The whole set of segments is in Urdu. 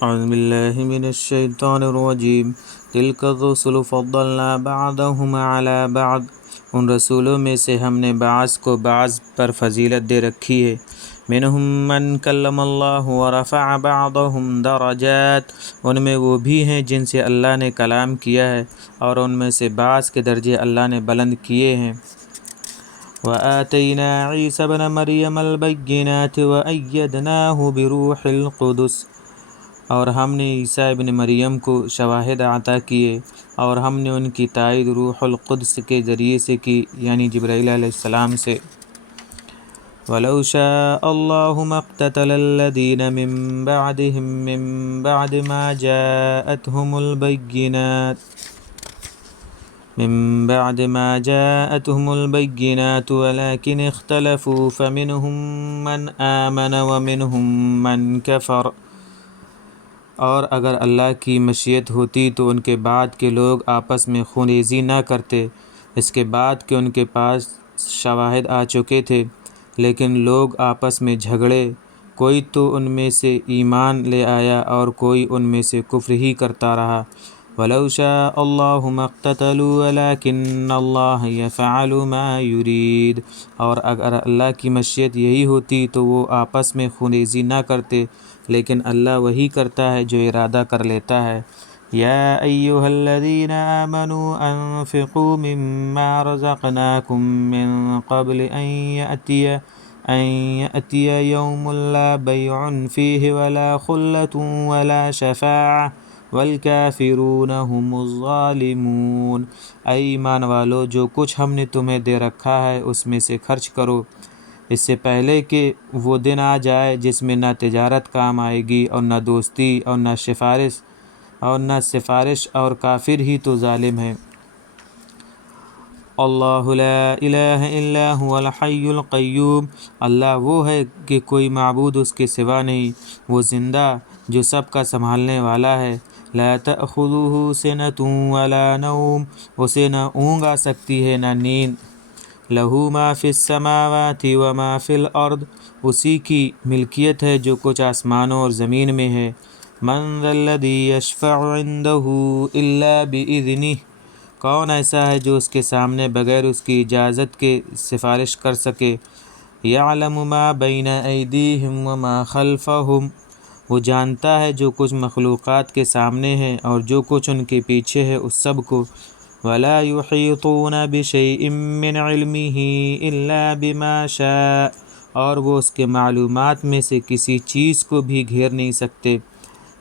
اعوذ باللہ من الشیطان الرجیم تلک الرسل فضلنا بعضهم علی بعض، ان رسولوں میں سے ہم نے بعض کو بعض پر فضیلت دے رکھی ہے۔ منہم من کلم اللہ ورفع بعضهم درجات، ان میں وہ بھی ہیں جن سے اللہ نے کلام کیا ہے اور ان میں سے بعض کے درجے اللہ نے بلند کیے ہیں۔ وآتینا عیسی ابن مریم البینات وأیدناہ بروح القدس، اور ہم نے عیسیٰ ابن مریم کو شواہد عطا کیے اور ہم نے ان کی تائید روح القدس کے ذریعے سے کی، یعنی جبرائیل علیہ السلام سے۔ وَلَوْ شَاءَ اللَّهُ مَا اقْتَتَلَ الَّذِينَ مِن بَعْدِهِم مِّن بَعْدِ مَا جَاءَتْهُمُ الْبَيِّنَاتُ وَلَٰكِنِ اخْتَلَفُوا فَمِنْهُم مَّنْ آمَنَ وَمِنْهُم مَّنْ كَفَرَ، اور اگر اللہ کی مشیت ہوتی تو ان کے بعد کے لوگ آپس میں خونریزی نہ کرتے، اس کے بعد کہ ان کے پاس شواہد آ چکے تھے، لیکن لوگ آپس میں جھگڑے، کوئی تو ان میں سے ایمان لے آیا اور کوئی ان میں سے کفر ہی کرتا رہا۔ وَلَوْ شَاءَ اللَّهُ مَا اقْتَتَلُوا وَلَٰكِنَّ اللَّهَ يَفْعَلُ مَا يُرِيدُ، اور اگر اللہ کی مشیت یہی ہوتی تو وہ آپس میں خونریزی نہ کرتے، لیکن اللہ وہی کرتا ہے جو ارادہ کر لیتا ہے۔ یا ایھا الذین آمنوا انفقوا مما رزقناکم من قبل ان یأتی یوم لا بیع فیہ ولا خلة ولا شفاعة والکافرون هم الظالمون، اے ایمان والو، جو کچھ ہم نے تمہیں دے رکھا ہے اس میں سے خرچ کرو، اس سے پہلے کہ وہ دن آ جائے جس میں نہ تجارت کام آئے گی اور نہ دوستی اور نہ سفارش، اور کافر ہی تو ظالم ہیں۔ اللہ لا الہ الا هو الحی القیوم، اللہ وہ ہے کہ کوئی معبود اس کے سوا نہیں، وہ زندہ جو سب کا سنبھالنے والا ہے۔ لا تأخذہ سنۃ ولا نوم، اسے نہ اونگ آ سکتی ہے نہ نیند۔ لہ ما فی السماوات وما فی الارض، اسی کی ملکیت ہے جو کچھ آسمانوں اور زمین میں ہے۔ من ذا الذی یشفع عندہ الا بإذنہ، کون ایسا ہے جو اس کے سامنے بغیر اس کی اجازت کے سفارش کر سکے۔ یعلم ما بین ایدیہم وما خلفہم، وہ جانتا ہے جو کچھ مخلوقات کے سامنے ہے اور جو کچھ ان کے پیچھے ہے اس سب کو۔ ولا یحیطون بشیء من علمہ الا بما شاء، اور وہ اس کے معلومات میں سے کسی چیز کو بھی گھیر نہیں سکتے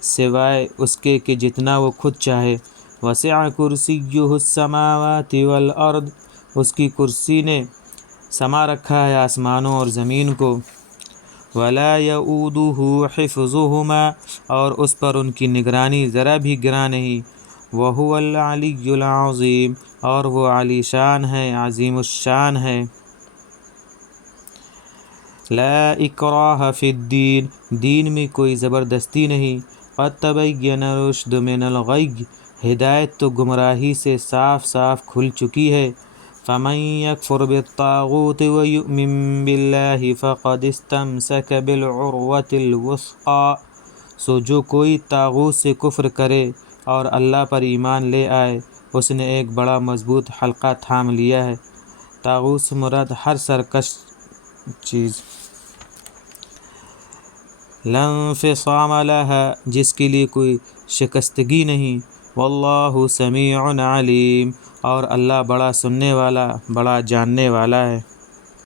سوائے اس کے کہ جتنا وہ خود چاہے۔ وسع کرسیہ السماوات والارض، اس کی کرسی نے سما رکھا ہے آسمانوں اور زمین کو۔ ولا یؤودہ حفظہما، اور اس پر ان کی نگرانی ذرا بھی گراں نہیں۔ وہو العلی العظیم، اور وہ عالی شان ہے، عظیم الشان ہے۔ لا اکراہ فی الدین، دین میں کوئی زبردستی نہیں۔ قد تبین الرشد من الغی، ہدایت تو گمراہی سے صاف صاف کھل چکی ہے۔ فمن یکفر بالطاغوت ویؤمن باللہ فقد استمسک بالعروۃ الوثقی، سو جو کوئی طاغوت سے کفر کرے اور اللہ پر ایمان لے آئے، اس نے ایک بڑا مضبوط حلقہ تھام لیا ہے۔ طاغوت سے مراد ہر سرکش چیز۔ لا انفصام لہا، جس کے لیے کوئی شکستگی نہیں۔ واللہ سمیع علیم، اور اللہ بڑا سننے والا، بڑا جاننے والا ہے۔